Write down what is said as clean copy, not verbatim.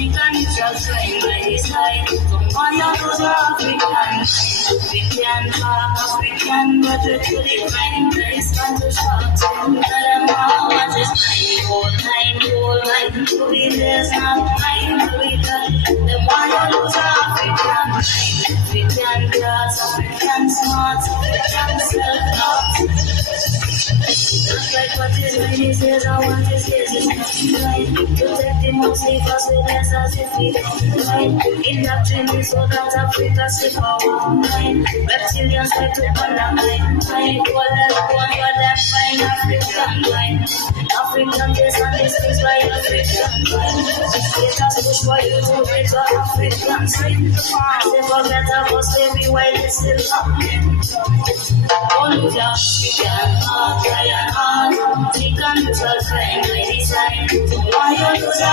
African just fine by his side. Don't want to lose African. We can talk African, but we do the crime. There is fun to shout. Tell them how what is mine. Whole line, to be there's not mine. We got them want to lose African. We can class African smart, African self-love. Just like what is when he says, I want his days is nothing right. Protect the mostly first with less as if we don't right. Indoctrinate so that Africa slip our mind. Reptilians try to undermine. I call them one, but them find African mind. African taste and this is why African mind. It has push for you to reach the African side. They forget about slavery while it's still happening. All of the African heart, Brian Hart, African self-fame, lady side. Why you lose